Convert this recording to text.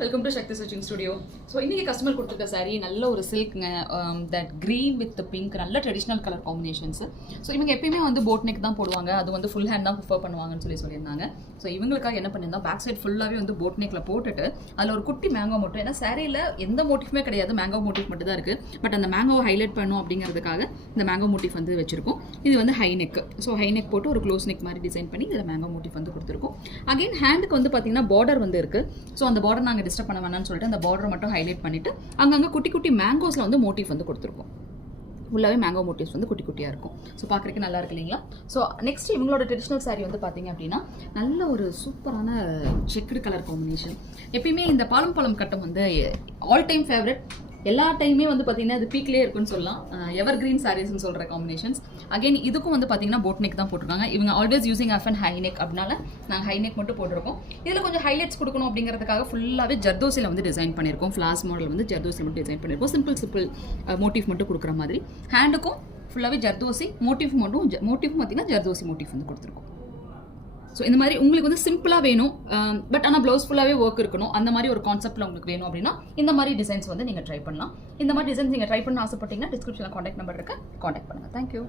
Welcome to Sakthi stitching studio. So இன்றைக்கி customer கொடுத்துருக்க சாரீ நல்ல ஒரு சில்க்ங்க, தட் க்ரீன் வித் பிங்க், நல்ல ட்ரெடிஷ்னல் கலர் காம்பினேஷன்ஸ். ஸோ இவங்க எப்பயுமே வந்து போட் நெக் தான் போடுவாங்க, அது வந்து ஃபுல் ஹேண்ட் தான் ப்ரிஃபர் பண்ணுவாங்கன்னு சொல்லியிருந்தாங்க. ஸோ இவங்களுக்காக என்ன பண்ணியிருந்தோம், பேக் சைட் ஃபுல்லாகவே வந்து போட் நெக்கில் போட்டுட்டு அதில் ஒரு குட்டி மேங்கோ மட்டும், ஏன்னா சாரியில் எந்த மோட்டிஃபுமே கிடையாது, மேங்கோ மோட்டிஃப் மட்டும் தான் இருக்குது. பட் அந்த மேங்கோவை ஹைலைட் பண்ணும் அப்படிங்கிறதுக்காக இந்த மேங்கோ மோட்டிஃப் வந்து வச்சிருக்கோம். இது வந்து high neck. So high neck போட்டு ஒரு க்ளோஸ் நெக் மாதிரி டிசைன் பண்ணி இதில் மேங்கோ மோட்டிஃப் வந்து கொடுத்துருக்கோம். அகைன் ஹேண்டுக்கு வந்து பார்த்தீங்கன்னா பார்டர் வந்து இருக்குது. ஸோ அந்த பார்டர் நாங்கள் டிஸ்டர்ப் பண்ண வேணாம்னு சொல்லிட்டு அந்த பார்டர் மட்டும் ஹைலைட் பண்ணிவிட்டு அங்கங்கே குட்டி குட்டி மேங்கோஸில் வந்து மோட்டிஃப் வந்து கொடுத்துருக்கோம். ஃபுல்லாகவே மேங்கோ மோட்டிவ்ஸ் வந்து குட்டி குட்டியாக இருக்கும். ஸோ பார்க்குறதுக்கு நல்லா இருக்கு இல்லைங்களா? ஸோ நெக்ஸ்ட் இவங்களோட ட்ரெடிஷ்னல் சாரீ வந்து பார்த்தீங்க அப்படின்னா நல்ல ஒரு சூப்பரான செக்குடு கலர் காம்பினேஷன். எப்பயுமே இந்த பாலம் கட்டம் வந்து ஆல் டைம் ஃபேவரட், எல்லா டைமே வந்து பார்த்தீங்கன்னா அது பீக்லேயே இருக்குன்னு சொல்லலாம். எவர் கிரீன் சாரீஸ்ன்னு சொல்கிற காம்பினேஷன்ஸ். அகைன் இதுக்கும் வந்து பார்த்தீங்கன்னா போட் நெக் தான் போட்டிருக்காங்க. இவங்க always using and high neck, அப்படினால நாங்கள் ஹை நெக் மட்டும் போட்டிருக்கோம். இதில் கொஞ்சம் ஹைலைட்ஸ் கொடுக்கணும் அப்படிங்கிறதுக்காக ஃபுல்லாகவே ஜர்தோசியில் வந்து டிசைன் பண்ணியிருக்கோம். ஃப்ளாஸ் மாடல் வந்து ஜர்தோசியில் மட்டும் டிசைன் பண்ணியிருக்கோம். சிம்பிள் மோட்டிவ் மட்டும் கொடுக்குற மாதிரி. ஹேண்டுக்கும் ஃபுல்லாகவே ஜர்தோசி மோட்டிவ் பார்த்தீங்கன்னா ஜர்தோசி மோட்டிவ் வந்து கொடுத்துருக்கோம். ஸோ இந்த மாதிரி உங்களுக்கு வந்து சிம்பிளாக வேணும், பட் ஆனால் ப்ளவுஸ் ஃபுல்லாகவே ஒர்க் இருக்கணும், அந்த மாதிரி ஒரு கான்செப்ட்டில் உங்களுக்கு வேணும் அப்படின்னா இந்த மாதிரி டிசைன்ஸ் வந்து நீங்கள் ட்ரை பண்ணலாம். இந்த மாதிரி டிசைன்ஸ் நீங்கள் ட்ரை பண்ண ஆசைப்பட்டீங்கன்னா டிஸ்கிரிப்ஷனில் காண்டாக்ட் நம்பர் இருக்குது, காண்டாக்ட் பண்ணுங்கள். தேங்க்யூ.